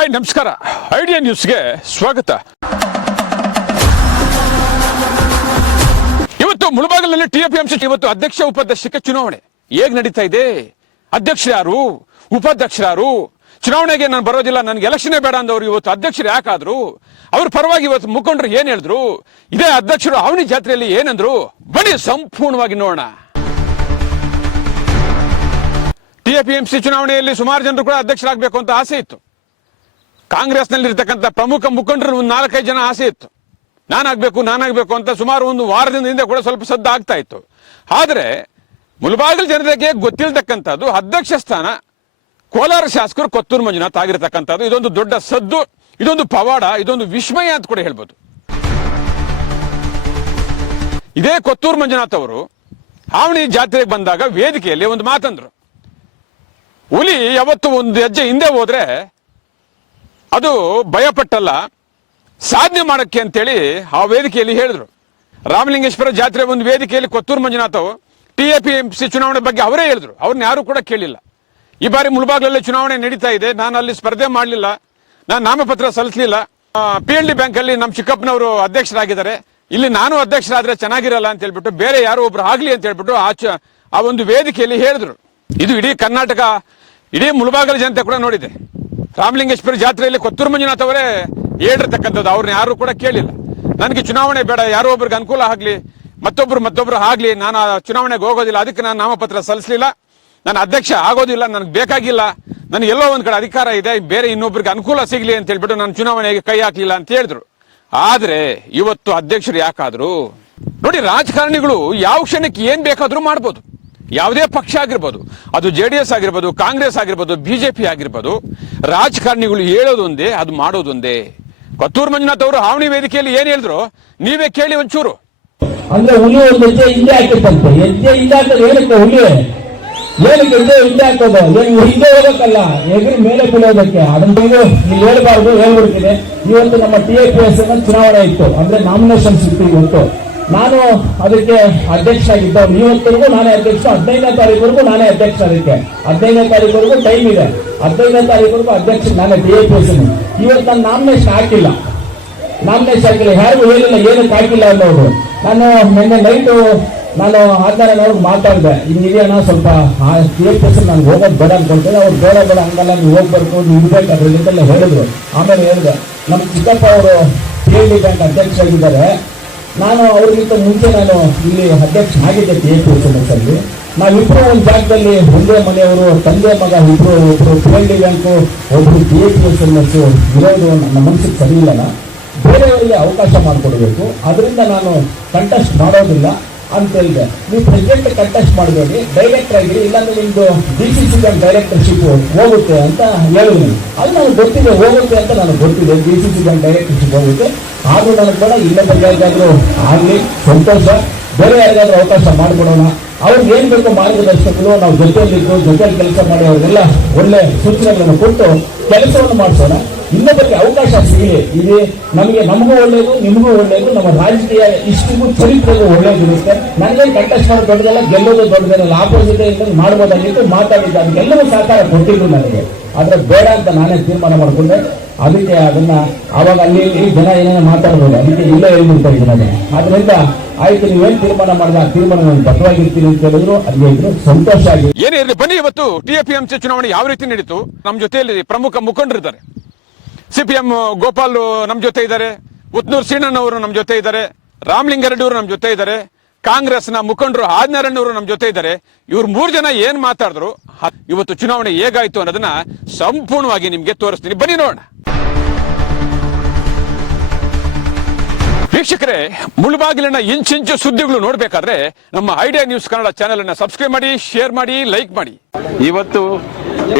Hi ನಮಸ್ಕಾರ. Idea ನ್ಯೂಸ್ಗೆ ಸ್ವಾಗತ. ಇವತ್ತು ಮುಳಬಾಗಿಲಿನಲ್ಲಿ ಟಿಎಪಿಎಂಸಿ ಇವತ್ತು ಅಧ್ಯಕ್ಷ ಉಪಾಧ್ಯಕ್ಷಕ್ಕೆ ಚುನಾವಣೆ ಹೇಗೆ ನಡೀತಾ ಇದೆ? ಅಧ್ಯಕ್ಷರು ಯಾರು, ಉಪಾಧ್ಯಕ್ಷರು ಯಾರು? ಚುನಾವಣೆಗೆ ನಾನು ಬರೋದಿಲ್ಲ, ನನಗೆ ಎಲೆಕ್ಷನ್ ಬೇಡ ಅಂದವರು ಇವತ್ತು ಅಧ್ಯಕ್ಷರು ಯಾಕಾದ್ರು? ಅವ್ರ ಪರವಾಗಿ ಇವತ್ತು ಮುಖಂಡರು ಏನ್ ಹೇಳಿದ್ರು? ಇದೇ ಅಧ್ಯಕ್ಷರು ಅವನಿ ಜಾತ್ರೆಯಲ್ಲಿ ಏನಂದ್ರು? ಬನ್ನಿ ಸಂಪೂರ್ಣವಾಗಿ ನೋಡೋಣ. ಟಿಎಪಿಎಂಸಿ ಚುನಾವಣೆಯಲ್ಲಿ ಸುಮಾರು ಜನರು ಕೂಡ ಅಧ್ಯಕ್ಷರಾಗಬೇಕು ಅಂತ ಆಸೆ ಇತ್ತು. ಕಾಂಗ್ರೆಸ್ನಲ್ಲಿರ್ತಕ್ಕಂಥ ಪ್ರಮುಖ ಮುಖಂಡರು ಒಂದು 4-5 ಜನ ಆಸೆ ಇತ್ತು, ನಾನಾಗಬೇಕು ಅಂತ. ಸುಮಾರು ಒಂದು ವಾರದಿಂದ ಹಿಂದೆ ಕೂಡ ಸ್ವಲ್ಪ ಸದ್ದು ಆಗ್ತಾ ಇತ್ತು. ಆದರೆ ಮುಳಬಾಗಿಲು ಜನತೆಗೆ ಗೊತ್ತಿಲ್ತಕ್ಕಂಥದ್ದು ಅಧ್ಯಕ್ಷ ಸ್ಥಾನ ಕೋಲಾರ ಶಾಸಕರು ಕೊತ್ತೂರು ಮಂಜುನಾಥ್ ಆಗಿರತಕ್ಕಂಥದ್ದು. ಇದೊಂದು ದೊಡ್ಡ ಸದ್ದು, ಇದೊಂದು ಪವಾಡ, ಇದೊಂದು ವಿಸ್ಮಯ ಅಂತ ಕೂಡ ಹೇಳ್ಬೋದು. ಇದೇ ಕೊತ್ತೂರು ಮಂಜುನಾಥ್ ಅವರು ಆವಣಿ ಜಾತ್ರೆಗೆ ಬಂದಾಗ ವೇದಿಕೆಯಲ್ಲಿ ಒಂದು ಮಾತಂದ್ರು. ಹುಲಿ ಯಾವತ್ತು ಒಂದು ಹೆಜ್ಜೆ ಹಿಂದೆ ಹೋದ್ರೆ ಅದು ಭಯಪಟ್ಟಲ್ಲ, ಸಾಧನೆ ಮಾಡಕ್ಕೆ ಅಂತೇಳಿ ಆ ವೇದಿಕೆಯಲ್ಲಿ ಹೇಳಿದ್ರು. ರಾಮಲಿಂಗೇಶ್ವರ ಜಾತ್ರೆ ಒಂದು ವೇದಿಕೆಯಲ್ಲಿ ಕೊತ್ತೂರು ಮಂಜುನಾಥ್ ಟಿಎಪಿಎಂಸಿ ಚುನಾವಣೆ ಬಗ್ಗೆ ಅವರೇ ಹೇಳಿದ್ರು. ಅವ್ರನ್ನ ಯಾರು ಕೂಡ ಕೇಳಿಲ್ಲ. ಈ ಬಾರಿ ಮುಳಬಾಗಿಲಲ್ಲಿ ಚುನಾವಣೆ ನಡೀತಾ ಇದೆ, ನಾನು ಅಲ್ಲಿ ಸ್ಪರ್ಧೆ ಮಾಡಲಿಲ್ಲ, ನಾನು ನಾಮಪತ್ರ ಸಲ್ಲಿಸಲಿಲ್ಲ. PLD ಬ್ಯಾಂಕಲ್ಲಿ ನಮ್ಮ ಚಿಕ್ಕಪ್ಪನವರು ಅಧ್ಯಕ್ಷರಾಗಿದ್ದಾರೆ, ಇಲ್ಲಿ ನಾನು ಅಧ್ಯಕ್ಷರಾದ್ರೆ ಚೆನ್ನಾಗಿರಲ್ಲ ಅಂತ ಹೇಳ್ಬಿಟ್ಟು ಬೇರೆ ಯಾರೋ ಒಬ್ರು ಆಗ್ಲಿ ಅಂತ ಹೇಳ್ಬಿಟ್ಟು ಆ ಒಂದು ವೇದಿಕೆಯಲ್ಲಿ ಹೇಳಿದ್ರು. ಇದು ಇಡೀ ಕರ್ನಾಟಕ, ಇಡೀ ಮುಳಬಾಗಿಲು ಜನತೆ ಕೂಡ ನೋಡಿದೆ. ರಾಮಲಿಂಗೇಶ್ವರ ಜಾತ್ರೆಯಲ್ಲಿ ಕೊತ್ತೂರು ಮಂಜುನಾಥ್ ಅವರೇ ಹೇಳಿರ್ತಕ್ಕಂಥದ್ದು, ಅವ್ರನ್ನ ಯಾರು ಕೂಡ ಕೇಳಿಲ್ಲ. ನನಗೆ ಚುನಾವಣೆ ಬೇಡ, ಯಾರೋ ಒಬ್ರಿಗೆ ಅನುಕೂಲ ಆಗ್ಲಿ, ಮತ್ತೊಬ್ರು ಆಗ್ಲಿ, ನಾನು ಚುನಾವಣೆಗೆ ಹೋಗೋದಿಲ್ಲ, ಅದಕ್ಕೆ ನಾನು ನಾಮಪತ್ರ ಸಲ್ಲಿಸಲಿಲ್ಲ, ನಾನು ಅಧ್ಯಕ್ಷ ಆಗೋದಿಲ್ಲ, ನನಗೆ ಬೇಕಾಗಿಲ್ಲ, ನನಗೆ ಎಲ್ಲೋ ಒಂದ್ ಕಡೆ ಅಧಿಕಾರ ಇದೆ, ಬೇರೆ ಇನ್ನೊಬ್ರಿಗೆ ಅನುಕೂಲ ಸಿಗ್ಲಿ ಅಂತ ಹೇಳ್ಬಿಟ್ಟು ನಾನು ಚುನಾವಣೆಗೆ ಕೈ ಹಾಕ್ಲಿಲ್ಲ ಅಂತ ಹೇಳಿದ್ರು. ಆದ್ರೆ ಇವತ್ತು ಅಧ್ಯಕ್ಷರು ಯಾಕಾದ್ರು? ನೋಡಿ, ರಾಜಕಾರಣಿಗಳು ಯಾವ ಕ್ಷಣಕ್ಕೆ ಏನ್ ಬೇಕಾದ್ರೂ ಮಾಡ್ಬೋದು. ಯಾವುದೇ ಪಕ್ಷ ಆಗಿರ್ಬೋದು, ಅದು JDS ಆಗಿರ್ಬೋದು, ಕಾಂಗ್ರೆಸ್ ಆಗಿರ್ಬೋದು, BJP ಆಗಿರ್ಬೋದು. ರಾಜಕಾರಣಿಗಳು ಹೇಳೋದೊಂದೇ, ಅದು ಮಾಡೋದೊಂದೇ. ಕೊತ್ತೂರು ಮಂಜುನಾಥ್ ಅವರು ಆವಣಿ ವೇದಿಕೆಯಲ್ಲಿ ಏನ್ ಹೇಳಿದ್ರು ನೀವೇ ಕೇಳಿ ಒಂಚೂರು. ಅಂದ್ರೆ ಹುಲಿ ಒಂದು ಹೆಜ್ಜೆ ಹಿಂದೆ ಹಾಕಿತ್ತಂತೆ. ಹೆಜ್ಜೆ ಹಿಂದೆ ಹಾಕೋದು ಏನಕ್ಕೆ? ಹುಲಿ ಏನಕ್ಕೆ ಹೆಜ್ಜೆ ಹಿಂದೆ ಹಾಕೋದು? ಏನು ಹಿಂದೆ ಹೋಗಕ್ಕಲ್ಲ, ಎಗರಿ ಮೇಲೆ ಬೀಳೋದಕ್ಕೆ. ಅದನ್ನು ನೀವು ಹೇಳ್ಬಾರ್ದು, ಹೇಳ್ಬಿಡ್ತೀನಿ. ಇವತ್ತು ನಮ್ಮ TAPS ಚುನಾವಣೆ ಇತ್ತು, ಅಂದ್ರೆ ನಾಮಿನೇಷನ್ಸ್ ಇತ್ತು ಇವತ್ತು. ನಾನು ಅದಕ್ಕೆ ಅಧ್ಯಕ್ಷ ಆಗಿದ್ದವನು. ಇವತ್ತರೆಗೂ ನಾನೇ ಅಧ್ಯಕ್ಷ. 15ನೇ ತಾರೀಕುವರೆಗೂ ನಾನೇ ಅಧ್ಯಕ್ಷ. ಅದಕ್ಕೆ 15ನೇ ತಾರೀಕುವರೆಗೂ ಟೈಮ್ ಇದೆ. 15ನೇ ತಾರೀಕುವರೆಗೂ ಅಧ್ಯಕ್ಷ ನಾನೇ TAPS. ಇವತ್ತು ನಾನು ನಾಮಿನೇಷನ್ ಹಾಕಿಲ್ಲ, ಯಾರಿಗೂ ಹೇಳಿಲ್ಲ ಏನಕ್ಕೆ ಹಾಕಿಲ್ಲ ಅನ್ನೋದು. ನಾನು ನಿನ್ನೆ ನೈಟು ನಾನು ಆದ್ಮೇಲೆ ಮಾತಾಡಿದೆ, ಹಿಂಗಿದೆಯಣ್ಣ ಸ್ವಲ್ಪ TAPS ನಾನು ಹೋಗೋದು ಬೇಡ ಅನ್ಕೊಳ್ತೇನೆ. ಅವ್ರು ಬೇಡ ಹಂಗಲ್ಲ, ನೀವು ಹೋಗ್ಬಾರ್ದು, ನೀವು ಇರ್ಬೇಕು ಅದ್ರಲ್ಲಿಂದೆಲ್ಲ ಹೇಳಿದ್ರು. ಆಮೇಲೆ ಹೇಳಿದೆ, ನಮ್ಮ ಚಿಕ್ಕಪ್ಪ ಅವರು PLD ಬ್ಯಾಂಕ್ ಅಧ್ಯಕ್ಷ ಆಗಿದ್ದಾರೆ, ನಾನು ಅವ್ರಿಗಿಂತ ಮುಂಚೆ ನಾನು ಇಲ್ಲಿ ಅಧ್ಯಕ್ಷ ಆಗಿದ್ದೆ TAPS ಅಲ್ಲಿ. ನಾವಿಬ್ರು ಒಂದು ಜಾಗದಲ್ಲಿ ಒಂದೇ ಮನೆಯವರು, ತಂದೆ ಮಗ ಇಬ್ರು, ಒಬ್ರು PLD ಬ್ಯಾಂಕು, ಒಬ್ರು TAPS ಇರೋದು ನನ್ನ ಮನಸ್ಸಿಗೆ ಸರಿ ಇಲ್ಲ. ಬೇರೆಯವರಿಗೆ ಅವಕಾಶ ಮಾಡಿಕೊಡ್ಬೇಕು, ಅದರಿಂದ ನಾನು ಕಂಟೆಸ್ಟ್ ಮಾಡೋದಿಲ್ಲ ಅಂತ ಹೇಳಿದೆ. ನೀವು ಪ್ರೆಸಿಡೆಂಟ್ ಕಂಟೆಸ್ಟ್ ಮಾಡಬೇಡಿ, ಡೈರೆಕ್ಟರ್ ಆಗಿರಿ, ಇಲ್ಲಾಂದ್ರೆ ನಿಮ್ದು DCC ಬ್ಯಾಂಕ್ ಡೈರೆಕ್ಟರ್ಶಿಪ್ ಹೋಗುತ್ತೆ ಅಂತ ಹೇಳಿದ್ರು. ಅದು ನನಗೆ ಗೊತ್ತಿದೆ, ಹೋಗುತ್ತೆ ಅಂತ ನನಗೆ ಗೊತ್ತಿದೆ, DCC ಬ್ಯಾಂಕ್ ಡೈರೆಕ್ಟರ್ಶಿಪ್ ಹೋಗುತ್ತೆ. ಆದ್ರೂ ನನಗೆ ಬೇಡ, ಇನ್ನೊಬ್ಬ ಯಾರಿಗಾದ್ರೂ ಆಗಲಿ ಸಂತೋಷ, ಬೇರೆ ಯಾರಿಗಾದ್ರೂ ಅವಕಾಶ ಮಾಡಿಕೊಡೋಣ. ಅವ್ರಿಗೆ ಏನ್ ಬೇಕೋ ಮಾರ್ಗದರ್ಶಕರು, ನಾವು ಜೊತೆಯಲ್ಲಿ ಕೆಲಸ ಮಾಡಿ ಅವ್ರಿಗೆಲ್ಲ ಒಳ್ಳೆ ಸೂಚನೆಗಳನ್ನು ಕೊಟ್ಟು ಕೆಲಸವನ್ನು ಮಾಡಿಸೋಣ. ಇನ್ನೊಬ್ಬರಿಗೆ ಅವಕಾಶ ಸಿಗಲಿ, ಇದು ನಮಗೂ ಒಳ್ಳೇದು, ನಿಮಗೂ ಒಳ್ಳೇದು, ನಮ್ಮ ರಾಜಕೀಯ ಇಷ್ಟಿಗೂ ಚರಿತ್ರೆಗೂ ಒಳ್ಳೇದಿರುತ್ತೆ. ನನಗೇನು ಕಂಟೆಸ್ಟ್ ಮಾಡೋದು ದೊಡ್ಡದಲ್ಲ, ಗೆಲ್ಲೋದು ದೊಡ್ಡದೇನಲ್ಲ, ಆಪೋಸಿಟ್ ಮಾಡ್ಬೋದಾಗಿತ್ತು, ಮಾತಾಡಿದ್ದೆ, ಅದಕ್ಕೆಲ್ಲವೂ ಸಹಕಾರ ಕೊಟ್ಟಿದ್ರು ನನಗೆ. ಆದ್ರೆ ಬೇಡ ಅಂತ ನಾನೇ ತೀರ್ಮಾನ ಮಾಡಿಕೊಂಡೆ. ಅದಕ್ಕೆ ಅದನ್ನ ಅವಾಗ ಅಲ್ಲಿ ಜನ ಏನೇನೋ ಮಾತಾಡ್ಬೋದು, ಅದಕ್ಕೆ ಇಲ್ಲೇ ಹೇಳ್ಬಿಡ್ತಾ ಇದ್ದೀನಿ. ಆದ್ರಿಂದ ಆಯ್ತು, ನೀವೇನ್ ತೀರ್ಮಾನ ಮಾಡಿದ ಆ ತೀರ್ಮಾನ ನಾನು ಬದ್ಧವಾಗಿರ್ತೀನಿ ಅಂತ ಹೇಳಿದ್ರು. ಅಲ್ಲಿದ್ರು ಸಂತೋಷ ಆಗಿದೆ. ಏನೇ ಇರಲಿ, ಬನ್ನಿ ಇವತ್ತು TAPMC ಚುನಾವಣೆ ಯಾವ ರೀತಿ ನಡೀತು. ನಮ್ಮ ಜೊತೆಯಲ್ಲಿ ಪ್ರಮುಖ ಮುಖಂಡರಿದ್ದಾರೆ. CPM ಗೋಪಾಲ್ ನಮ್ಮ ಜೊತೆ ಇದ್ದಾರೆ, ಉತ್ನೂರು ಸೀಣಣ್ಣವರು ನಮ್ಮ ಜೊತೆ ಇದ್ದಾರೆ, ರಾಮಲಿಂಗಾರೆಡ್ಡಿ ಅವರು ನಮ್ಮ ಜೊತೆ ಇದ್ದಾರೆ, ಕಾಂಗ್ರೆಸ್ನ ಮುಖಂಡರು ಆಜ್ಞಾರಣ್ಣವರು ನಮ್ಮ ಜೊತೆ ಇದ್ದಾರೆ. ಇವ್ರು 3 ಜನ ಏನ್ ಮಾತಾಡಿದ್ರು, ಇವತ್ತು ಚುನಾವಣೆ ಹೇಗಾಯ್ತು ಅನ್ನೋದನ್ನ ಸಂಪೂರ್ಣವಾಗಿ ನಿಮ್ಗೆ ತೋರಿಸ್ತೀನಿ, ಬನ್ನಿ ನೋಡೋಣ. ವೀಕ್ಷಕರೇ, ಮುಳಬಾಗಿಲಿನ ಇಂಚಿಂಚು ಸುದ್ದಿಗಳು ನೋಡ್ಬೇಕಾದ್ರೆ ನಮ್ಮ ಐಡಿಯಾ ನ್ಯೂಸ್ ಕನ್ನಡ ಚಾನೆಲ್ ಅನ್ನ ಸಬ್ಸ್ಕ್ರೈಬ್ ಮಾಡಿ, ಶೇರ್ ಮಾಡಿ, ಲೈಕ್ ಮಾಡಿ. ಇವತ್ತು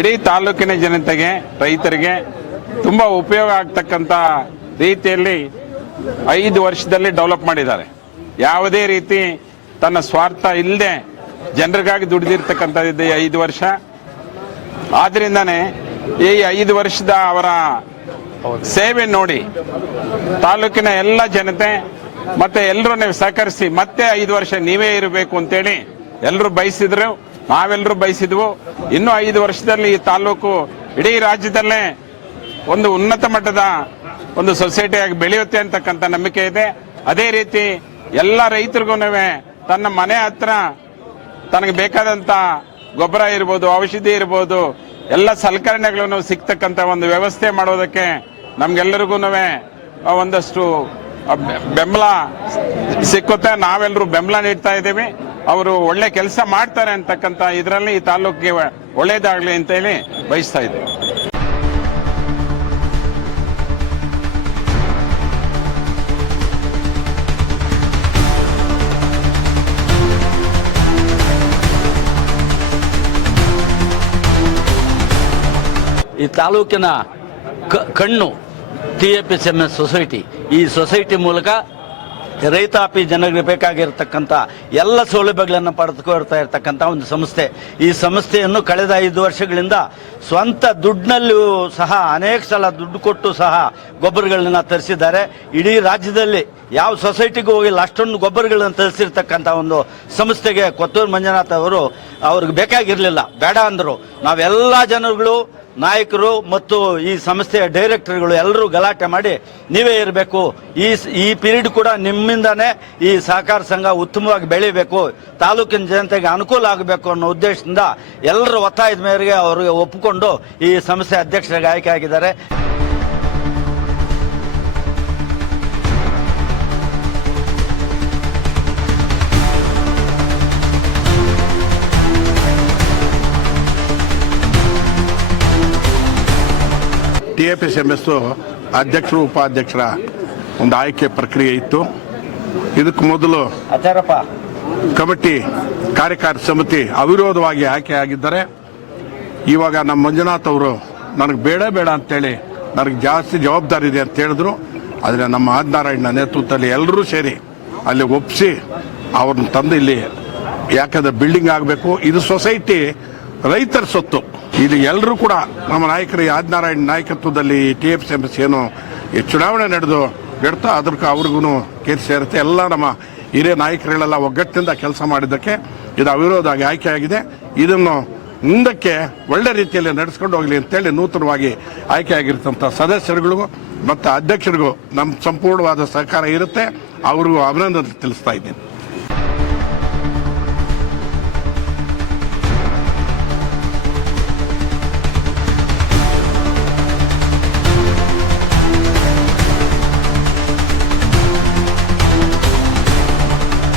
ಇಡೀ ತಾಲೂಕಿನ ಜನತೆಗೆ, ರೈತರಿಗೆ ತುಂಬಾ ಉಪಯೋಗ ಆಗ್ತಕ್ಕಂತ ರೀತಿಯಲ್ಲಿ 5 ವರ್ಷದಲ್ಲಿ ಡೆವಲಪ್ ಮಾಡಿದ್ದಾರೆ. ಯಾವುದೇ ರೀತಿ ತನ್ನ ಸ್ವಾರ್ಥ ಇಲ್ಲದೆ ಜನರಿಗಾಗಿ ದುಡಿದಿರ್ತಕ್ಕಂಥದ್ದು 5 ವರ್ಷ. ಆದ್ರಿಂದಾನೆ ಈ 5 ವರ್ಷದ ಅವರ ಸೇವೆ ನೋಡಿ ತಾಲೂಕಿನ ಎಲ್ಲ ಜನತೆ ಮತ್ತೆ ಎಲ್ಲರೂ ನೀವು ಸಹಕರಿಸಿ ಮತ್ತೆ 5 ವರ್ಷ ನೀವೇ ಇರಬೇಕು ಅಂತೇಳಿ ಎಲ್ಲರೂ ಬಯಸಿದ್ರು, ನಾವೆಲ್ಲರೂ ಬಯಸಿದ್ವು. ಇನ್ನು 5 ವರ್ಷದಲ್ಲಿ ಈ ತಾಲೂಕು ಇಡೀ ರಾಜ್ಯದಲ್ಲೇ ಒಂದು ಉನ್ನತ ಮಟ್ಟದ ಒಂದು ಸೊಸೈಟಿಯಾಗಿ ಬೆಳೆಯುತ್ತೆ ಅಂತಕ್ಕಂಥ ನಂಬಿಕೆ ಇದೆ. ಅದೇ ರೀತಿ ಎಲ್ಲ ರೈತರಿಗೂ ತನ್ನ ಮನೆ ಹತ್ರ ತನಗೆ ಬೇಕಾದಂತ ಗೊಬ್ಬರ ಇರ್ಬೋದು, ಔಷಧಿ ಇರ್ಬೋದು, ಎಲ್ಲ ಸಲಕರಣೆಗಳನ್ನು ಸಿಗ್ತಕ್ಕಂಥ ಒಂದು ವ್ಯವಸ್ಥೆ ಮಾಡೋದಕ್ಕೆ ನಮ್ಗೆಲ್ಲರಿಗೂ ಒಂದಷ್ಟು ಬೆಂಬಲ ಸಿಕ್ಕುತ್ತೆ. ನಾವೆಲ್ಲರೂ ಬೆಂಬಲ ನೀಡ್ತಾ ಇದ್ದೀವಿ. ಅವರು ಒಳ್ಳೆ ಕೆಲಸ ಮಾಡ್ತಾರೆ ಅಂತಕ್ಕಂಥ ಇದರಲ್ಲಿ ಈ ತಾಲೂಕಿಗೆ ಒಳ್ಳೇದಾಗ್ಲಿ ಅಂತ ಹೇಳಿ ಬಯಸ್ತಾ ಇದ್ದೀವಿ. ಈ ತಾಲೂಕಿನ ಕಣ್ಣು TAPSMS ಸೊಸೈಟಿ. ಈ ಸೊಸೈಟಿ ಮೂಲಕ ರೈತಾಪಿ ಜನರಿಗೆ ಬೇಕಾಗಿರ್ತಕ್ಕಂಥ ಎಲ್ಲ ಸೌಲಭ್ಯಗಳನ್ನು ಪಡೆದುಕೊಳ್ತಾ ಇರತಕ್ಕಂಥ ಒಂದು ಸಂಸ್ಥೆ. ಈ ಸಂಸ್ಥೆಯನ್ನು ಕಳೆದ 5 ವರ್ಷಗಳಿಂದ ಸ್ವಂತ ದುಡ್ಡಿನಲ್ಲೂ ಸಹ ಅನೇಕ ಸಲ ದುಡ್ಡು ಕೊಟ್ಟು ಸಹ ಗೊಬ್ಬರಗಳನ್ನ ತರಿಸಿದ್ದಾರೆ. ಇಡೀ ರಾಜ್ಯದಲ್ಲಿ ಯಾವ ಸೊಸೈಟಿಗೂ ಹೋಗಿಲ್ಲ ಅಷ್ಟೊಂದು ಗೊಬ್ಬರಗಳನ್ನು ತರಿಸಿರ್ತಕ್ಕಂಥ ಒಂದು ಸಂಸ್ಥೆಗೆ ಕೊತ್ತೂರು ಮಂಜುನಾಥ್ ಅವ್ರಿಗೆ ಬೇಕಾಗಿರಲಿಲ್ಲ, ಬೇಡ ಅಂದರು. ನಾವೆಲ್ಲ ಜನರುಗಳು, ನಾಯಕರು ಮತ್ತು ಈ ಸಂಸ್ಥೆಯ ಡೈರೆಕ್ಟರ್ಗಳು ಎಲ್ಲರೂ ಗಲಾಟೆ ಮಾಡಿ ನೀವೇ ಇರಬೇಕು, ಈ ಪೀರಿಯಡ್ ಕೂಡ ನಿಮ್ಮಿಂದಾನೇ ಈ ಸಹಕಾರ ಸಂಘ ಉತ್ತಮವಾಗಿ ಬೆಳಿಬೇಕು, ತಾಲೂಕಿನ ಜನತೆಗೆ ಅನುಕೂಲ ಆಗಬೇಕು ಅನ್ನೋ ಉದ್ದೇಶದಿಂದ ಎಲ್ಲರ ಒತ್ತಾಯದ ಮೇರೆಗೆ ಅವರಿಗೆ ಒಪ್ಪಿಕೊಂಡು ಈ ಸಂಸ್ಥೆ ಅಧ್ಯಕ್ಷರಾಗಿ ಆಯ್ಕೆ ಆಗಿದ್ದಾರೆ. TAPSMS ಅಧ್ಯಕ್ಷರು ಉಪಾಧ್ಯಕ್ಷರ ಒಂದು ಆಯ್ಕೆ ಪ್ರಕ್ರಿಯೆ ಇತ್ತು. ಇದಕ್ಕೆ ಮೊದಲು ಕಮಿಟಿ ಕಾರ್ಯಕಾರಿ ಸಮಿತಿ ಅವಿರೋಧವಾಗಿ ಆಯ್ಕೆಯಾಗಿದ್ದಾರೆ. ಇವಾಗ ನಮ್ಮ ಮಂಜುನಾಥ್ ಅವರು ನನಗೆ ಬೇಡ ಅಂತೇಳಿ ನನಗೆ ಜಾಸ್ತಿ ಜವಾಬ್ದಾರಿ ಇದೆ ಅಂತ ಹೇಳಿದ್ರು. ಆದರೆ ನಮ್ಮ ಆದಿನಾರಾಯಣ ನೇತೃತ್ವದಲ್ಲಿ ಎಲ್ಲರೂ ಸೇರಿ ಅಲ್ಲಿ ಒಪ್ಪಿಸಿ ಅವ್ರನ್ನ ತಂದು ಇಲ್ಲಿ, ಯಾಕಂದ್ರೆ ಬಿಲ್ಡಿಂಗ್ ಆಗಬೇಕು, ಇದು ಸೊಸೈಟಿ ರೈತರ ಸೊತ್ತು. ಇಲ್ಲಿ ಎಲ್ಲರೂ ಕೂಡ ನಮ್ಮ ನಾಯಕರು ಆದಿನಾರಾಯಣ ನಾಯಕತ್ವದಲ್ಲಿ TAPSMS ಏನು ಈ ಚುನಾವಣೆ ನಡೆದೋ ಅದಕ್ಕೆ ಅವ್ರಿಗೂ ಕೇಸ್ ಸೇರುತ್ತೆ. ಎಲ್ಲ ನಮ್ಮ ಹಿರಿಯ ನಾಯಕರುಗಳೆಲ್ಲ ಒಗ್ಗಟ್ಟಿನಿಂದ ಕೆಲಸ ಮಾಡಿದ್ದಕ್ಕೆ ಇದು ಅವಿರೋಧವಾಗಿ ಆಯ್ಕೆಯಾಗಿದೆ. ಇದನ್ನು ಮುಂದಕ್ಕೆ ಒಳ್ಳೆ ರೀತಿಯಲ್ಲಿ ನಡೆಸ್ಕೊಂಡು ಹೋಗಲಿ ಅಂತೇಳಿ ನೂತನವಾಗಿ ಆಯ್ಕೆಯಾಗಿರ್ತಂಥ ಸದಸ್ಯರುಗಳಿಗೂ ಮತ್ತು ಅಧ್ಯಕ್ಷರಿಗೂ ನಮ್ಮ ಸಂಪೂರ್ಣವಾದ ಸಹಕಾರ ಇರುತ್ತೆ. ಅವ್ರಿಗೂ ಅಭಿನಂದನೆ ತಿಳಿಸ್ತಾ ಇದ್ದೀನಿ.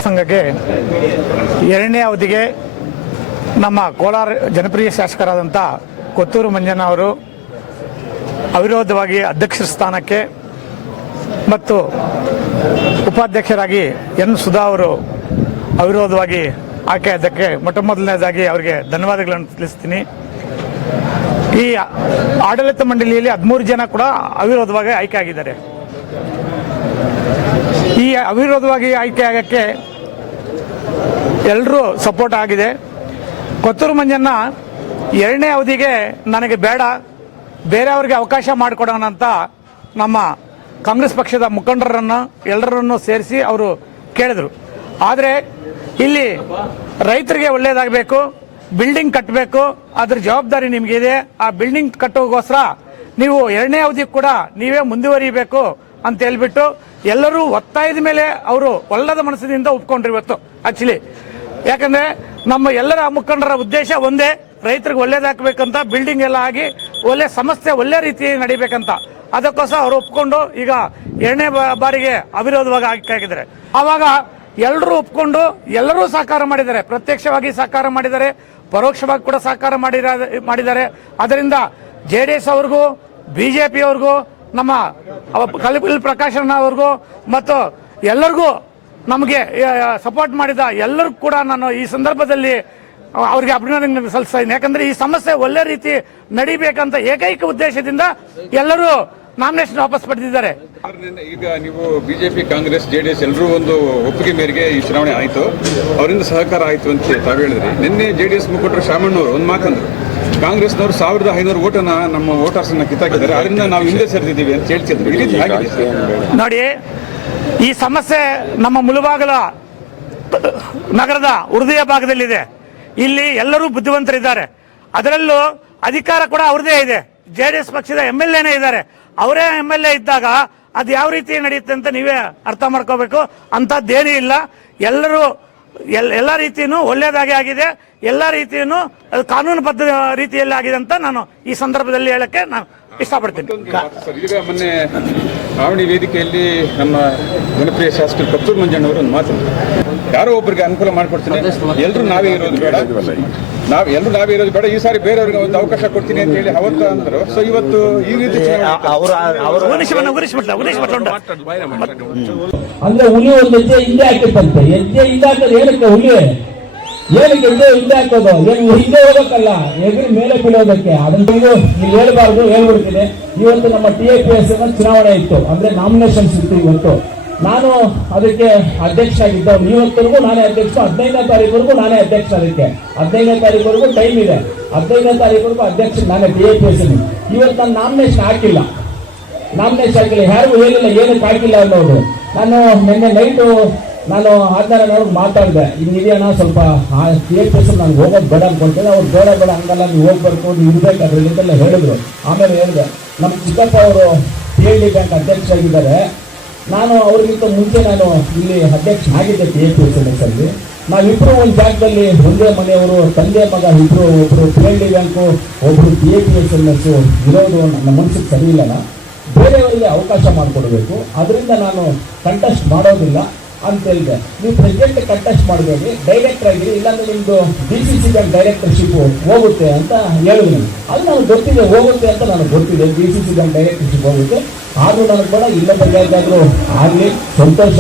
ಸಂಘಕ್ಕೆ 2ನೇ ಅವಧಿಗೆ ನಮ್ಮ ಕೋಲಾರ ಜನಪ್ರಿಯ ಶಾಸಕರಾದಂಥ ಕೊತ್ತೂರು ಮಂಜಣ್ಣ ಅವರು ಅವಿರೋಧವಾಗಿ ಅಧ್ಯಕ್ಷರ ಸ್ಥಾನಕ್ಕೆ ಮತ್ತು ಉಪಾಧ್ಯಕ್ಷರಾಗಿ ಎನ್ ಸುಧಾ ಅವರು ಅವಿರೋಧವಾಗಿ ಆಯ್ಕೆಯಾದ್ದಕ್ಕೆ ಮೊದಲನೇದಾಗಿ ಅವರಿಗೆ ಧನ್ಯವಾದಗಳನ್ನು ತಿಳಿಸ್ತೀನಿ. ಈ ಆಡಳಿತ ಮಂಡಳಿಯಲ್ಲಿ 13 ಜನ ಕೂಡ ಅವಿರೋಧವಾಗಿ ಆಯ್ಕೆ ಆಗಿದ್ದಾರೆ. ಈ ಅವಿರೋಧವಾಗಿ ಆಯ್ಕೆ ಆಗಕ್ಕೆ ಎಲ್ಲರೂ ಸಪೋರ್ಟ್ ಆಗಿದೆ. ಕೊತ್ತೂರು ಮಂಜಣ್ಣ 2ನೇ ಅವಧಿಗೆ ನನಗೆ ಬೇಡ, ಬೇರೆಯವ್ರಿಗೆ ಅವಕಾಶ ಮಾಡಿಕೊಡೋಣ ಅಂತ ನಮ್ಮ ಕಾಂಗ್ರೆಸ್ ಪಕ್ಷದ ಮುಖಂಡರನ್ನು ಎಲ್ಲರನ್ನು ಸೇರಿಸಿ ಅವರು ಕೇಳಿದರು. ಆದರೆ ಇಲ್ಲಿ ರೈತರಿಗೆ ಒಳ್ಳೇದಾಗಬೇಕು, ಬಿಲ್ಡಿಂಗ್ ಕಟ್ಟಬೇಕು, ಅದ್ರ ಜವಾಬ್ದಾರಿ ನಿಮಗಿದೆ. ಆ ಬಿಲ್ಡಿಂಗ್ ಕಟ್ಟೋಗೋಸ್ಕರ ನೀವು 2ನೇ ಅವಧಿ ಕೂಡ ನೀವೇ ಮುಂದುವರಿಬೇಕು ಅಂತ ಹೇಳ್ಬಿಟ್ಟು ಎಲ್ಲರೂ ಒತ್ತಾಯದ ಮೇಲೆ ಅವರು ಒಳ್ಳದ ಮನಸ್ಸಿನಿಂದ ಒಪ್ಕೊಂಡ್ರು ಇವತ್ತು. ಆಕ್ಚುಲಿ ಯಾಕಂದ್ರೆ ನಮ್ಮ ಎಲ್ಲರ ಮುಖಂಡರ ಉದ್ದೇಶ ಒಂದೇ, ರೈತರಿಗೆ ಒಳ್ಳೇದಾಗಬೇಕಂತ, ಬಿಲ್ಡಿಂಗ್ ಎಲ್ಲ ಆಗಿ ಒಳ್ಳೆ ಸಂಸ್ಥೆ ಒಳ್ಳೆ ರೀತಿ ನಡಿಬೇಕಂತ. ಅದಕ್ಕೋಸ್ಕರ ಅವರು ಒಪ್ಕೊಂಡು ಈಗ 2ನೇ ಬಾರಿಗೆ ಅವಿರೋಧವಾಗಿ ಆಗಿದ್ದಾರೆ. ಆವಾಗ ಎಲ್ಲರೂ ಒಪ್ಕೊಂಡು ಎಲ್ಲರೂ ಸಹಕಾರ ಮಾಡಿದ್ದಾರೆ, ಪ್ರತ್ಯಕ್ಷವಾಗಿ ಸಹಕಾರ ಮಾಡಿದ್ದಾರೆ, ಪರೋಕ್ಷವಾಗಿ ಕೂಡ ಸಹಕಾರ ಮಾಡಿದ್ದಾರೆ. ಅದರಿಂದ JDS ಅವ್ರಿಗೂ BJP ಅವ್ರಿಗೂ ನಮ್ಮ ಕಲಿಪಿಲ್ ಪ್ರಕಾಶಣ್ಣ ಅವ್ರಿಗೂ ಮತ್ತು ಎಲ್ಲರಿಗೂ ನಮಗೆ ಸಪೋರ್ಟ್ ಮಾಡಿದ ಎಲ್ಲರಿಗೂ ಕೂಡ ನಾನು ಈ ಸಂದರ್ಭದಲ್ಲಿ ಅವರಿಗೆ ಅಭಿನಂದನೆ ಸಲ್ಲಿಸ್ತಾ ಇದ್ದೀನಿ. ಯಾಕಂದ್ರೆ ಈ ಸಮಸ್ಯೆ ಒಳ್ಳೆ ರೀತಿ ನಡಿಬೇಕಂತ ಏಕೈಕ ಉದ್ದೇಶದಿಂದ ಎಲ್ಲರೂ ನಾಮಿನೇಷನ್ ವಾಪಸ್ ಪಡೆದಿದ್ದಾರೆ. ಈಗ ನೀವು BJP, ಕಾಂಗ್ರೆಸ್, JDS ಎಲ್ಲರೂ ಒಂದು ಒಪ್ಪಿಗೆ ಮೇರೆಗೆ ಈ ಚುನಾವಣೆ ಆಯಿತು, ಅವರಿಂದ ಸಹಕಾರ ಆಯಿತು ಅಂತ ತಾವು ಹೇಳಿದ್ರಿ. ನಿನ್ನೆ JDS ಮುಖಂಡರು ಶಾಮಣ್ಣವರು ಒಂದು ಮಾತಂದ್ರು, ಕಾಂಗ್ರೆಸ್ನವರು 1500 ಓಟನ್ನ ನಮ್ಮ ವೋಟರ್ಸ್ ಅನ್ನ ಕಿತ್ತಾಕಿದ್ದಾರೆ, ಅದರಿಂದ ನಾವು ಹಿಂದೆ ಸರಿದಿದ್ದೀವಿ ಅಂತ ಹೇಳ್ತಿದ್ರು. ಈ ರೀತಿ ನೋಡಿ, ಈ ಸಮಸ್ಯೆ ನಮ್ಮ ಮುಳುಬಾಗಲ ನಗರದ ಹೃದಯ ಭಾಗದಲ್ಲಿದೆ. ಇಲ್ಲಿ ಎಲ್ಲರೂ ಬುದ್ಧಿವಂತರಿದ್ದಾರೆ, ಅದರಲ್ಲೂ ಅಧಿಕಾರ ಕೂಡ ಅವ್ರದೇ ಇದೆ. JDS ಪಕ್ಷದ MLA ಇದ್ದಾರೆ. ಅವರೇ MLA ಇದ್ದಾಗ ಅದು ಯಾವ ರೀತಿ ನಡೆಯುತ್ತೆ ಅಂತ ನೀವೇ ಅರ್ಥ ಮಾಡ್ಕೋಬೇಕು. ಅಂಥದ್ದೇನೂ ಇಲ್ಲ. ಎಲ್ಲರೂ ಎಲ್ಲ ರೀತಿಯೂ ಒಳ್ಳೇದಾಗಿ ಆಗಿದೆ. ಎಲ್ಲ ರೀತಿಯೂ ಅದು ಕಾನೂನುಬದ್ಧ ರೀತಿಯಲ್ಲಿ ಆಗಿದೆ ಅಂತ ನಾನು ಈ ಸಂದರ್ಭದಲ್ಲಿ ಹೇಳಕ್ಕೆ ನಾನು ಇಷ್ಟಪಡ್ತೀನಿ. ಸರ್, ಈಗ ಮೊನ್ನೆ ಆವಣಿ ವೇದಿಕೆಯಲ್ಲಿ ನಮ್ಮ ಜನಪ್ರಿಯ ಶಾಸಕರು ಕೊತ್ತೂರು ಮಂಜಣ್ಣವರು ಒಂದು ಮಾತು, ಯಾರೋ ಒಬ್ಬರಿಗೆ ಅನುಕೂಲ ಮಾಡಿಕೊಡ್ತೀನಿ, ಎಲ್ಲರೂ ನಾವೇ ಇರೋದು ಬೇಡ, ಎಲ್ಲರೂ ನಾವೇ ಇರೋದು ಬೇಡ, ಈ ಸಾರಿ ಬೇರೆಯವ್ರಿಗೆ ಒಂದು ಅವಕಾಶ ಕೊಡ್ತೀನಿ ಅಂತ ಹೇಳಿ ಅವತ್ತು ಅಂದರು. ಸೊ ಇವತ್ತು ಈ ರೀತಿ ಅಂದ್ರೆ ಹುಲಿ ಒಂದು ಹೆಜ್ಜೆ ಹಿಂದೆ ಹಾಕಿತ್ತಂತೆ. ಹೆಜ್ಜೆ ಹಿಂದೆ ಹಾಕೋದು ಏನಕ್ಕೆ? ಹುಲಿ ಏನಕ್ಕೆ ಹೆಜ್ಜೆ ಹಿಂದೆ ಹಾಕೋದು? ಏನು ಹಿಂದೆ ಹೋಗಕ್ಕಲ್ಲ, ಎದುರು ಮೇಲೆ ಬೀಳೋದಕ್ಕೆ. ಅದನ್ನ ಇಲ್ಲಿ ಹೇಳ್ಬಾರ್ದು, ಹೇಳ್ಬಿಡ್ತೀನಿ. ಇವತ್ತು ನಮ್ಮ TAPS ಚುನಾವಣೆ ಇತ್ತು, ಅಂದ್ರೆ ನಾಮಿನೇಷನ್ಸ್ ಇತ್ತು ಇವತ್ತು. ನಾನು ಅದಕ್ಕೆ ಅಧ್ಯಕ್ಷ ಆಗಿದ್ದವನು. ಇವತ್ತರೆಗೂ ನಾನೇ ಅಧ್ಯಕ್ಷ. 15ನೇ ತಾರೀಕುವರೆಗೂ ನಾನೇ ಅಧ್ಯಕ್ಷ. ಅದಕ್ಕೆ 15ನೇ ತಾರೀಕುವರೆಗೂ ಟೈಮ್ ಇದೆ. 15ನೇ ತಾರೀಕುವರೆಗೂ ಅಧ್ಯಕ್ಷ ನಾನೇ TAPS. ಇವತ್ತು ನಾನು ನಾಮಿನೇಷನ್ ಹಾಕಿಲ್ಲ. ಯಾರಿಗೂ ಹೇಳಿಲ್ಲ ಏನಕ್ಕೆ ಹಾಕಿಲ್ಲ ಅನ್ನೋದು. ನಾನು ನಿನ್ನೆ ನೈಟು ನಾನು ಆದ್ಮೇಲೆ ಮಾತಾಡಿದೆ, ಹಿಂಗಿದೆಯಣ್ಣ ಸ್ವಲ್ಪ TAPS ನಾನು ಹೋಗೋದು ಬೇಡ ಅನ್ಕೊಳ್ತೇನೆ. ಅವ್ರು ಬೇಡ ಹಂಗಲ್ಲ, ನೀವು ಹೋಗ್ಬರ್ಕು, ನೀವು ಇರ್ಬೇಕು ಅದ್ರಲ್ಲಿಂದೆಲ್ಲ ಹೇಳಿದ್ರು. ಆಮೇಲೆ ಹೇಳಿದೆ, ನಮ್ಮ ಚಿಕ್ಕಪ್ಪ ಅವರು PLD ಬ್ಯಾಂಕ್ ಅಧ್ಯಕ್ಷ ಆಗಿದ್ದಾರೆ. ನಾನು ಅವ್ರಿಗಿಂತ ಮುಂಚೆ ನಾನು ಇಲ್ಲಿ ಅಧ್ಯಕ್ಷ ಆಗಿದ್ದೆ TAPS ಅಲ್ಲಿ. ನಾವಿಬ್ರು ಒಂದು ಜಾಗದಲ್ಲಿ ಒಂದೇ ಮನೆಯವರು, ತಂದೆ ಮಗ ಇಬ್ರು, ಒಬ್ರು PLD ಬ್ಯಾಂಕು, ಒಬ್ರು TAPS ಇರೋದು ನನ್ನ ಮನಸ್ಸಿಗೆ ಸರಿ ಇಲ್ಲ. ಬೇರೆಯವರಿಗೆ ಅವಕಾಶ ಮಾಡಿಕೊಡ್ಬೇಕು. ಅದರಿಂದ ನಾನು ಕಂಟೆಸ್ಟ್ ಮಾಡೋದಿಲ್ಲ ಅಂತ ಹೇಳಿದೆ. ನೀವು ಪ್ರೆಸಿಡೆಂಟ್ ಕಂಟೆಸ್ಟ್ ಮಾಡಬೇಡಿ, ಡೈರೆಕ್ಟರ್ ಆಗಿರಿ, ಇಲ್ಲಾಂದ್ರೆ ನಿಮ್ದು DCC ಬ್ಯಾಂಕ್ ಡೈರೆಕ್ಟರ್ಶಿಪ್ ಹೋಗುತ್ತೆ ಅಂತ ಹೇಳಿದ್ರು. ಅದು ನನಗೆ ಗೊತ್ತಿದೆ, ಹೋಗುತ್ತೆ ಅಂತ ನನಗೆ ಗೊತ್ತಿದೆ, DCC ಬ್ಯಾಂಕ್ ಡೈರೆಕ್ಟರ್ಶಿಪ್ ಹೋಗುತ್ತೆ. ಆದ್ರೂ ನನಗೆ ಬೇಡ, ಇಲ್ಲೊಬ್ಬ ಯಾರಿಗಾದ್ರೂ ಆಗಲಿ ಸಂತೋಷ,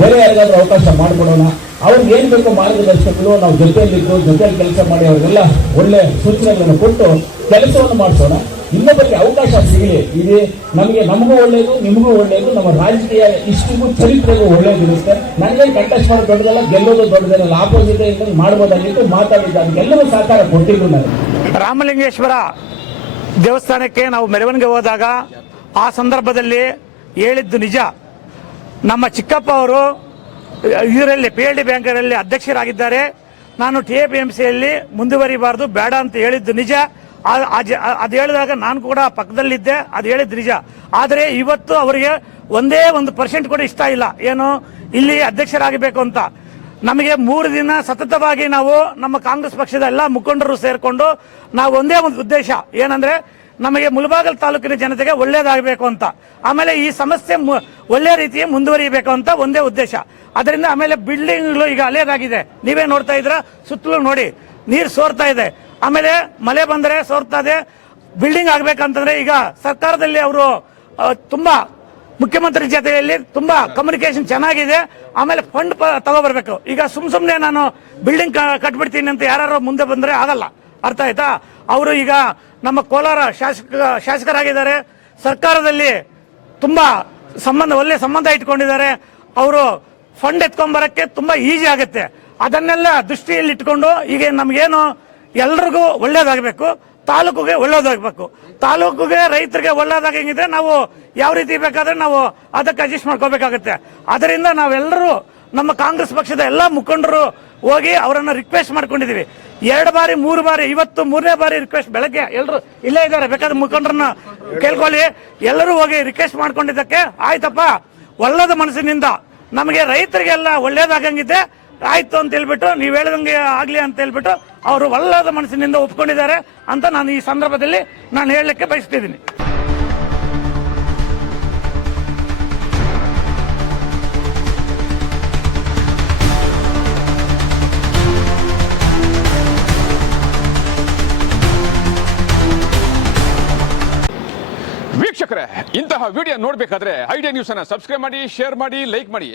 ಬೇರೆ ಯಾರಿಗಾದ್ರೂ ಅವಕಾಶ ಮಾಡಿಕೊಡೋಣ. ಅವ್ರಿಗೆ ಏನ್ ಬೇಕೋ ಮಾರ್ಗದರ್ಶಕರು ನಾವು ಜೊತೆಯಲ್ಲಿ ಕೆಲಸ ಮಾಡಿ ಅವ್ರಿಗೆಲ್ಲ ಒಳ್ಳೆ ಸೂಚನೆಗಳನ್ನು ಕೊಟ್ಟು ಕೆಲಸವನ್ನು ಮಾಡಿಸೋಣ. ಇನ್ನೊಬ್ಬರಿಗೆ ಅವಕಾಶ ಸಿಗಲಿ. ಇದು ನಮಗೂ ಒಳ್ಳೇದು, ನಿಮಗೂ ಒಳ್ಳೇದು, ನಮ್ಮ ರಾಜಕೀಯ ಇಷ್ಟಿಗೂ ಚರಿತ್ರೆಗೂ ಒಳ್ಳೇದಿರುತ್ತೆ. ನನಗೇನು ಕಂಟೆಸ್ಟ್ ಮಾಡೋದು ದೊಡ್ಡದಲ್ಲ, ಗೆಲ್ಲೋದು ದೊಡ್ಡದಲ್ಲ. ಆಪೋಸಿಟ್ ಮಾಡ್ಬೋದಾಗಿತ್ತು, ಮಾತಾಡಿದ್ದ ಅದಕ್ಕೆಲ್ಲರೂ ಸಹಕಾರ ಕೊಟ್ಟಿದ್ದು. ನನಗೆ ರಾಮಲಿಂಗೇಶ್ವರ ದೇವಸ್ಥಾನಕ್ಕೆ ನಾವು ಮೆರವಣಿಗೆ ಹೋದಾಗ ಆ ಸಂದರ್ಭದಲ್ಲಿ ಹೇಳಿದ್ದು ನಿಜ. ನಮ್ಮ ಚಿಕ್ಕಪ್ಪ ಅವರು ಇದರಲ್ಲಿ PLD ಬ್ಯಾಂಕರಲ್ಲಿ ಅಧ್ಯಕ್ಷರಾಗಿದ್ದಾರೆ. ನಾನು TAPMCಯಲ್ಲಿ ಮುಂದುವರಿಬಾರ್ದು, ಬೇಡ ಅಂತ ಹೇಳಿದ್ದು ನಿಜ. ಅದು ಹೇಳಿದಾಗ ನಾನು ಕೂಡ ಪಕ್ಕದಲ್ಲಿದ್ದೆ, ಅದು ಹೇಳಿದ್ದು ನಿಜ. ಆದರೆ ಇವತ್ತು ಅವರಿಗೆ ಒಂದೇ 1% ಕೂಡ ಇಷ್ಟ ಇಲ್ಲ, ಏನು ಇಲ್ಲಿ ಅಧ್ಯಕ್ಷರಾಗಬೇಕು ಅಂತ. ನಮಗೆ 3 ದಿನ ಸತತವಾಗಿ ನಾವು ನಮ್ಮ ಕಾಂಗ್ರೆಸ್ ಪಕ್ಷದ ಎಲ್ಲ ಮುಖಂಡರು ಸೇರ್ಕೊಂಡು ನಾವು ಒಂದೇ ಒಂದು ಉದ್ದೇಶ ಏನಂದ್ರೆ, ನಮಗೆ ಮುಳಬಾಗಿಲು ತಾಲೂಕಿನ ಜನತೆಗೆ ಒಳ್ಳೇದಾಗಬೇಕು ಅಂತ, ಆಮೇಲೆ ಈ ಸಮಸ್ಯೆ ಒಳ್ಳೆ ರೀತಿಯ ಮುಂದುವರಿಯಬೇಕು ಅಂತ ಒಂದೇ ಉದ್ದೇಶ. ಅದರಿಂದ ಆಮೇಲೆ ಬಿಲ್ಡಿಂಗ್ಗಳು ಈಗ ಹಳೆಯದಾಗಿದೆ, ನೀವೇ ನೋಡ್ತಾ ಇದ್ರ, ಸುತ್ತಲೂ ನೋಡಿ ನೀರು ಸೋರ್ತಾ ಇದೆ. ಆಮೇಲೆ ಮಳೆ ಬಂದರೆ ಸೋರ್ತಾ ಇದೆ. ಬಿಲ್ಡಿಂಗ್ ಆಗ್ಬೇಕಂತಂದ್ರೆ ಈಗ ಸರ್ಕಾರದಲ್ಲಿ ಅವರು ತುಂಬಾ ಮುಖ್ಯಮಂತ್ರಿ ಜೊತೆಯಲ್ಲಿ ತುಂಬಾ ಕಮ್ಯುನಿಕೇಶನ್ ಚೆನ್ನಾಗಿದೆ. ಆಮೇಲೆ ಫಂಡ್ ತಗೋಬರ್ಬೇಕು. ಈಗ ಸುಮ್ನೆ ನಾನು ಬಿಲ್ಡಿಂಗ್ ಕಟ್ಬಿಡ್ತೀನಿ ಅಂತ ಯಾರು ಮುಂದೆ ಬಂದ್ರೆ ಆಗಲ್ಲ, ಅರ್ಥ ಆಯ್ತಾ? ಅವರು ಈಗ ನಮ್ಮ ಕೋಲಾರ ಶಾಸಕರಾಗಿದ್ದಾರೆ, ಸರ್ಕಾರದಲ್ಲಿ ತುಂಬಾ ಒಳ್ಳೆ ಸಂಬಂಧ ಇಟ್ಕೊಂಡಿದ್ದಾರೆ. ಅವರು ಫಂಡ್ ಎತ್ಕೊಂಡ್ಬರಕ್ಕೆ ತುಂಬಾ ಈಸಿ ಆಗುತ್ತೆ. ಅದನ್ನೆಲ್ಲ ದೃಷ್ಟಿಯಲ್ಲಿ ಇಟ್ಕೊಂಡು ಈಗ ನಮ್ಗೇನು ಎಲ್ರಿಗೂ ಒಳ್ಳೇದಾಗಬೇಕು, ತಾಲೂಕಿಗೆ ಒಳ್ಳೇದಾಗಬೇಕು. ತಾಲೂಕಿಗೆ ರೈತರಿಗೆ ಒಳ್ಳೇದಾಗಿದ್ರೆ ನಾವು ಯಾವ ರೀತಿ ಬೇಕಾದ್ರೆ ನಾವು ಅದಕ್ಕೆ ಅಡ್ಜಸ್ಟ್ ಮಾಡ್ಕೋಬೇಕಾಗುತ್ತೆ. ಅದರಿಂದ ನಾವೆಲ್ಲರೂ ನಮ್ಮ ಕಾಂಗ್ರೆಸ್ ಪಕ್ಷದ ಎಲ್ಲ ಮುಖಂಡರು ಹೋಗಿ ಅವರನ್ನ ರಿಕ್ವೆಸ್ಟ್ ಮಾಡ್ಕೊಂಡಿದೀವಿ. 2 ಬಾರಿ 3 ಬಾರಿ, ಇವತ್ತು 3ನೇ ಬಾರಿ ರಿಕ್ವೆಸ್ಟ್. ಬೆಳಗ್ಗೆ ಎಲ್ಲರೂ ಇಲ್ಲೇ ಇದ್ದಾರೆ, ಬೇಕಾದ್ರೆ ಮುಖಂಡರನ್ನ ಕೇಳ್ಕೊಳ್ಳಿ. ಎಲ್ಲರೂ ಹೋಗಿ ರಿಕ್ವೆಸ್ಟ್ ಮಾಡ್ಕೊಂಡಿದ್ದಕ್ಕೆ ಆಯ್ತಪ್ಪ, ಒಳ್ಳೇದ ಮನಸ್ಸಿನಿಂದ ನಮಗೆ ರೈತರಿಗೆಲ್ಲ ಒಳ್ಳೇದಾಗಂಗಿದೆ ಆಯ್ತು ಅಂತ ಹೇಳ್ಬಿಟ್ಟು, ನೀವು ಹೇಳ್ದಂಗೆ ಆಗ್ಲಿ ಅಂತ ಹೇಳ್ಬಿಟ್ಟು ಅವರು ಒಳ್ಳೇದ ಮನಸ್ಸಿನಿಂದ ಒಪ್ಕೊಂಡಿದ್ದಾರೆ ಅಂತ ನಾನು ಈ ಸಂದರ್ಭದಲ್ಲಿ ನಾನು ಹೇಳಲಿಕ್ಕೆ ಬಯಸ್ತಿದ್ದೀನಿ. ವೀಕ್ಷಕರೇ, ಇಂತಹ ವಿಡಿಯೋ ನೋಡಬೇಕಾದ್ರೆ ಐಡಿಯಾ ನ್ಯೂಸ್ ಅನ್ನ ಸಬ್ಸ್ಕ್ರೈಬ್ ಮಾಡಿ, ಶೇರ್ ಮಾಡಿ, ಲೈಕ್ ಮಾಡಿ.